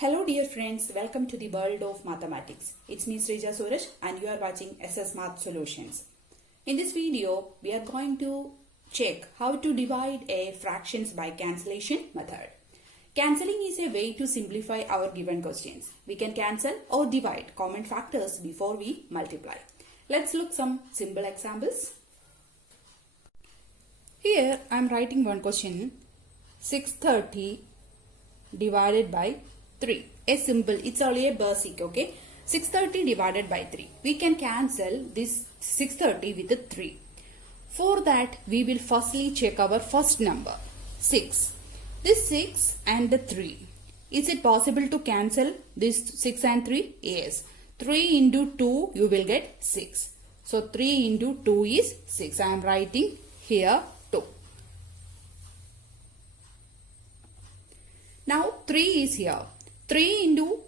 Hello dear friends, welcome to the world of mathematics. It's me Srija Suresh and you are watching SS Math Solutions. In this video, we are going to check how to divide a fractions by cancellation method. Cancelling is a way to simplify our given questions. We can cancel or divide common factors before we multiply. Let's look some simple examples. Here I am writing one question, 630 divided by 3. A simple, it's only a basic, okay? 630 divided by 3. We can cancel this 630 with a 3. For that, we will firstly check our first number, 6. This 6 and the 3. Is it possible to cancel this 6 and 3? Yes. 3 into 2, you will get 6. So, 3 into 2 is 6. I am writing here 2. Now, 3 is here. 3 into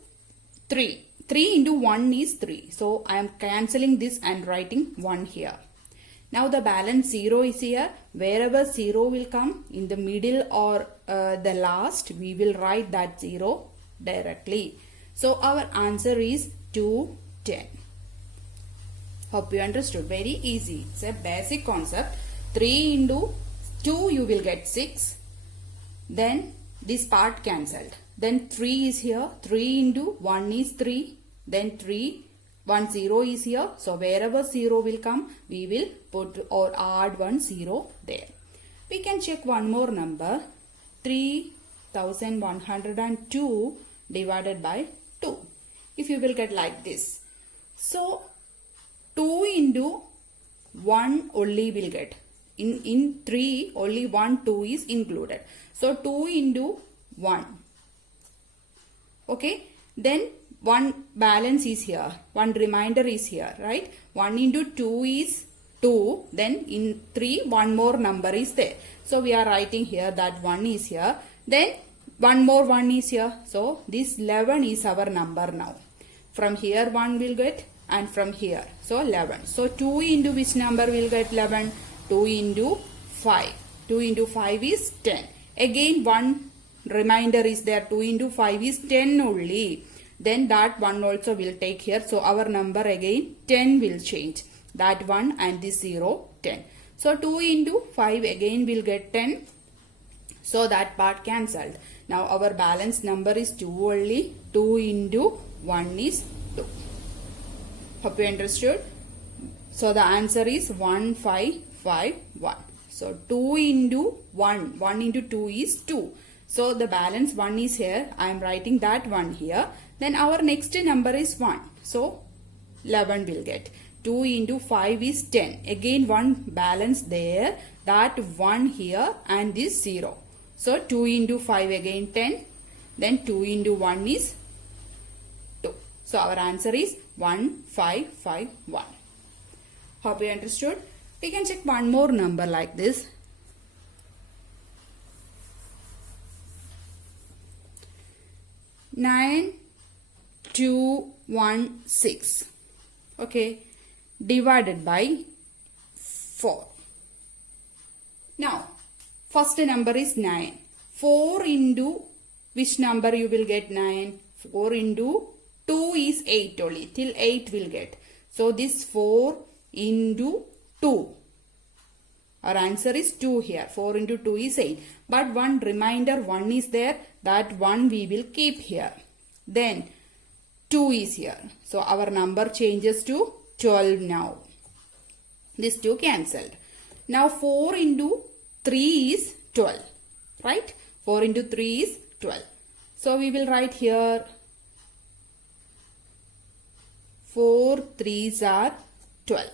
3. 3 into 1 is 3. So, I am cancelling this and writing 1 here. Now, the balance 0 is here. Wherever 0 will come, in the middle or the last, we will write that 0 directly. So, our answer is 210. Hope you understood. Very easy. It's a basic concept. 3 into 2, you will get 6. Then, this part cancelled. Then 3 is here. 3 into 1 is 3. Then 1 0 is here. So wherever 0 will come, we will put or add 1 0 there. We can check one more number. 3102 divided by 2. If you will get like this. So 2 into 1 only will get. In 3 only 1 2 is included. So 2 into 1. Okay, then one balance is here, one remainder is here, right? 1 into 2 is 2, then in 3 one more number is there. So we are writing here that 1 is here, then one more 1 is here. So this 11 is our number now. From here 1 will get and from here. So 11. So 2 into which number will get 11? 2 into 5. 2 into 5 is 10. Again one remainder is there. 2 into 5 is 10 only. Then that one also will take here. So our number again 10 will change. That one and this 0, 10. So 2 into 5 again will get 10. So that part cancelled. Now our balance number is 2 only. 2 into 1 is 2. Hope you understood. So the answer is 1551. So 2 into 1. 1 into 2 is 2. So the balance 1 is here. I am writing that 1 here. Then our next number is 1. So 11 will get. 2 into 5 is 10. Again one balance there. That 1 here and this 0. So 2 into 5 again 10. Then 2 into 1 is 2. So our answer is 1551. Hope you understood. We can check one more number like this. 9216. Okay, divided by 4. Now, first number is 9. 4 into which number you will get 9? 4 into 2 is 8 only. Till 8 will get. So, this 4 into 2. Our answer is 2 here. 4 into 2 is 8. But one remainder 1 is there. That 1 we will keep here. Then 2 is here. So our number changes to 12 now. This 2 cancelled. Now 4 into 3 is 12. Right? 4 into 3 is 12. So we will write here 4 3s are 12.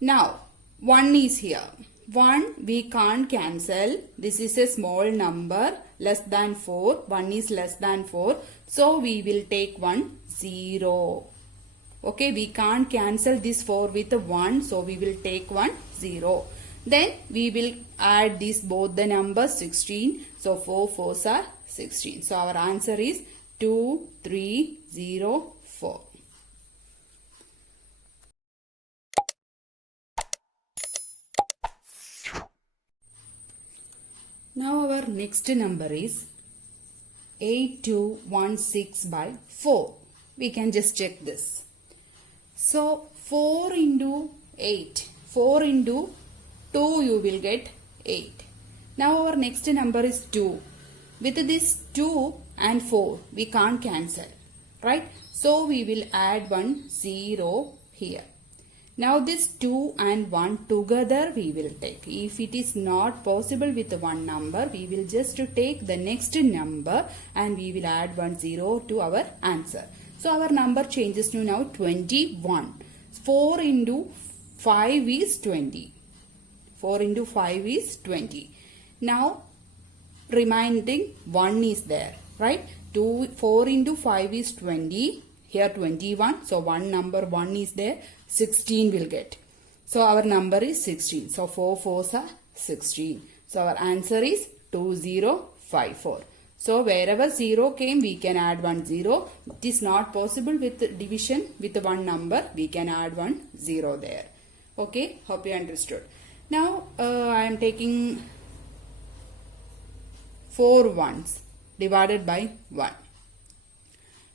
Now 1 is here. 1 we can't cancel. This is a small number less than 4. 1 is less than 4. So we will take 1 0. Okay, we can't cancel this 4 with a 1. So we will take 1 0. Then we will add these both the numbers 16. So 4 4s are 16. So our answer is 2304. Now our next number is 8216 by 4. We can just check this. So 4 into 8, 4 into 2 you will get 8. Now our next number is 2. With this 2 and 4 we can't cancel, right? So we will add one 0 here. Now this 2 and 1 together we will take. If it is not possible with one number, we will just take the next number and we will add 1 0 to our answer. So our number changes to now 21. 4 into 5 is 20. 4 into 5 is 20. Now remaining 1 is there, right? 4 into 5 is 20. Here 21. So one number 1 is there. 16 will get. So our number is 16. So 4 4s are 16. So our answer is 2054. So wherever 0 came, we can add 1 0. It is not possible with division with one number. We can add 1 0 there. Okay, hope you understood. Now I am taking 4 ones divided by 1.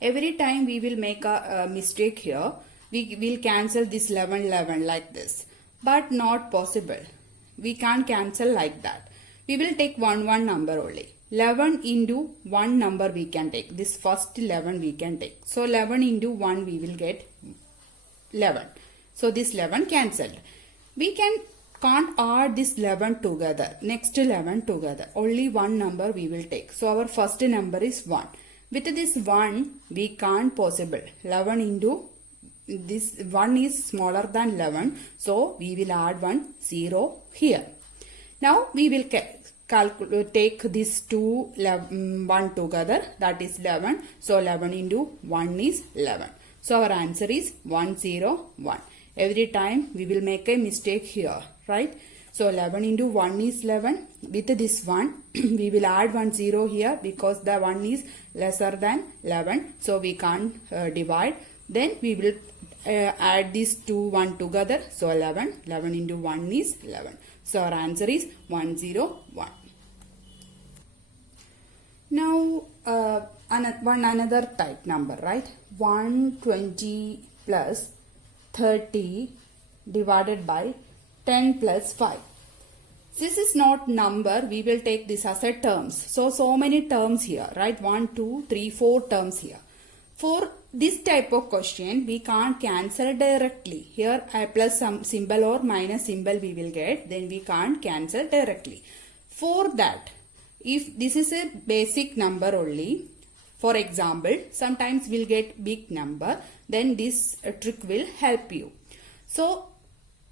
Every time we will make a mistake here, we will cancel this 11 like this. But not possible. We can't cancel like that. We will take one number only. 11 into 1 number we can take. This first 11 we can take. So 11 into 1 we will get 11. So this 11 cancelled. We can't add this 11 together. Next 11 together. Only one number we will take. So our first number is 1. With this 1 we can't possible. 11 into this 1 is smaller than 11. So we will add 1 0 here. Now we will take this 1 together, that is 11. So 11 into 1 is 11. So our answer is 101. Every time we will make a mistake here, right? So 11 into 1 is 11. With this 1 we will add 1 0 here because the 1 is lesser than 11. So we can't divide. Then we will add these 2 1 together. So 11 into 1 is 11. So our answer is 101. Now another type number, right? 120 plus 30 divided by 10 plus 5. This is not number. We will take this as a terms. So many terms here, right? 1, 2, 3, 4 terms here. For this type of question, we can't cancel directly. Here a plus some symbol or minus symbol we will get. Then we can't cancel directly. For that, if this is a basic number only, for example, sometimes we'll get big number, then this trick will help you. So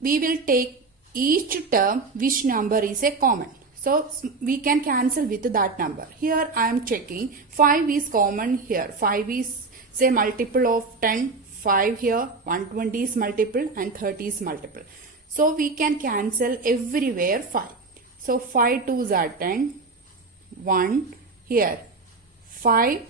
we will take each term which number is a common. So we can cancel with that number. Here I am checking 5 is common here. 5 is say multiple of 10. 5 here, 120 is multiple and 30 is multiple. So we can cancel everywhere 5. So 5 2s are 10. 1 here 5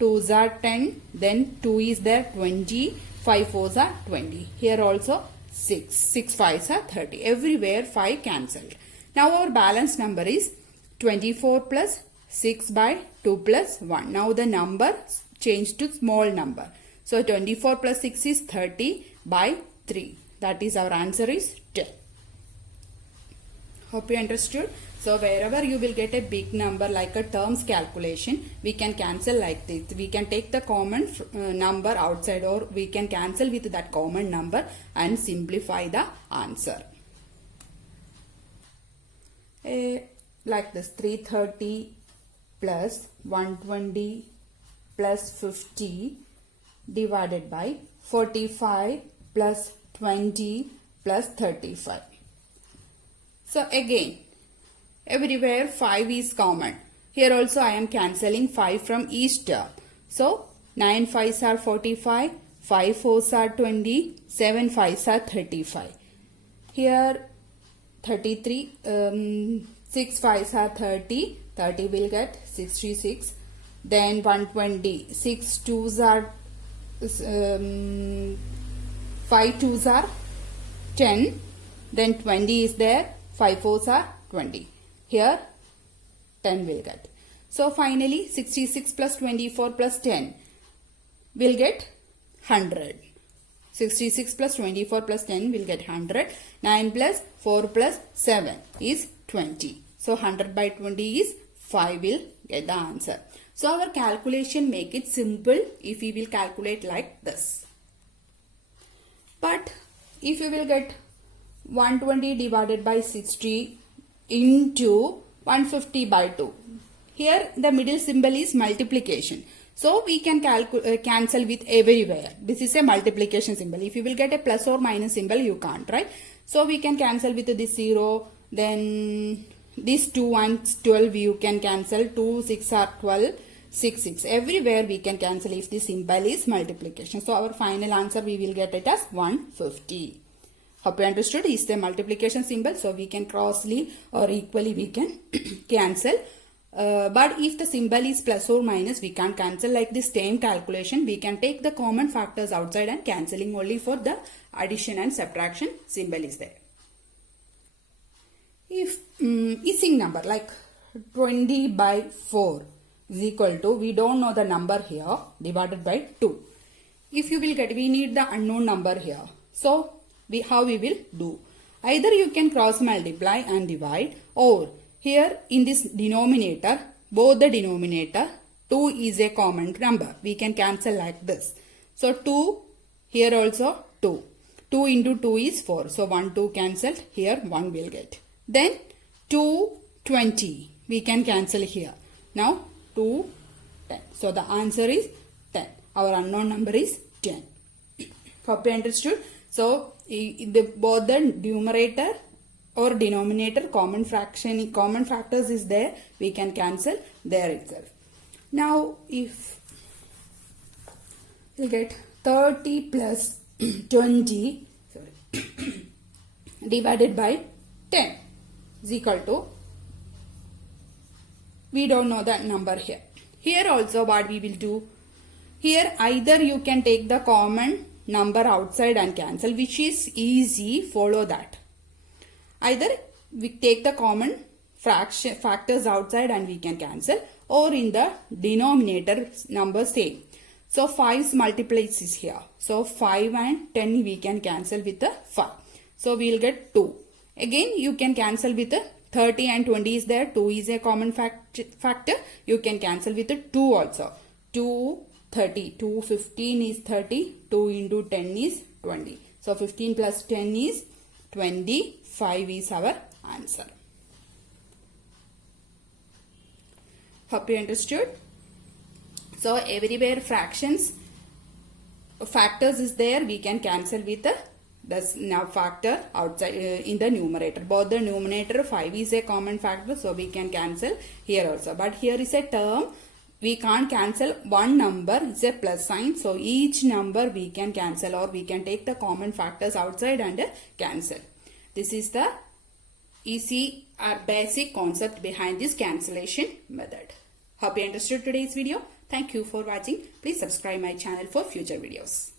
2s are 10, then 2 is there 20, 5 4s are 20. Here also 6 5s are 30. Everywhere 5 cancelled. Now our balance number is 24 plus 6 by 2 plus 1. Now the number changed to small number. So 24 plus 6 is 30 by 3. That is our answer is 10. Hope you understood. So wherever you will get a big number like a terms calculation, we can cancel like this. We can take the common number outside or we can cancel with that common number and simplify the answer. Like this 330 plus 120 plus 50 divided by 45 plus 20 plus 35. So again, everywhere 5 is common. Here also I am cancelling 5 from each term. So 9 5s are 45, 5 4s are 20, 7 5s are 35. Here 33, 6 5s are 30, 30 will get 66. Then 120, 6 2s are 5 2s are 10. Then 20 is there, 5 4s are 20. Here 10 will get. So finally 66 plus 24 plus 10 will get 100. 66 plus 24 plus 10 will get 100. 9 plus 4 plus 7 is 20. So 100 by 20 is 5 will get the answer. So our calculation make it simple if we will calculate like this. But if you will get 120 divided by 60 into 150 by 2. Here the middle symbol is multiplication. So we can cancel with everywhere. This is a multiplication symbol. If you will get a plus or minus symbol, you can't, right? So we can cancel with this 0. Then this 2 and 12 you can cancel. 2, 6 are 12. 6, 6. Everywhere we can cancel if the symbol is multiplication. So our final answer we will get it as 150. Hope you understood. Is the multiplication symbol. So we can crossly or equally we can cancel. But if the symbol is plus or minus, we can't cancel like this same calculation. We can take the common factors outside and cancelling only for the addition and subtraction symbol is there. If missing number like 20 by 4 is equal to, we don't know the number here, divided by 2. If you will get, we need the unknown number here. So how we will do? Either you can cross multiply and divide, or here in this denominator, both the denominator, 2 is a common number. We can cancel like this. So 2, here also 2. 2 into 2 is 4. So 1, 2 cancelled. Here 1 will get. Then 2, 20. We can cancel here. Now 2, 10. So the answer is 10. Our unknown number is 10. Hope you understood. So both the numerator or denominator common factors is there, we can cancel there itself. Now if you get 30 plus 20 divided by 10 is equal to, we don't know that number here. Here also what we will do, here either you can take the common number outside and cancel, which is easy, follow that. Either we take the common factors outside and we can cancel, or in the denominator number same. So 5's multiplies is here. So 5 and 10 we can cancel with the 5. So we will get 2. Again you can cancel with the 30 and 20 is there. 2 is a common factor. You can cancel with the 2 also. 2, 30. 2, 15 is 30. 2 into 10 is 20. So 15 plus 10 is 25 is our answer. Hope you understood. So everywhere factors is there, we can cancel with the now factor outside in the numerator. Both the numerator 5 is a common factor, so we can cancel here also. But here is a term, we can't cancel one number, it's a plus sign. So each number we can cancel, or we can take the common factors outside and cancel. This is the easy or basic concept behind this cancellation method. Hope you understood today's video. Thank you for watching. Please subscribe my channel for future videos.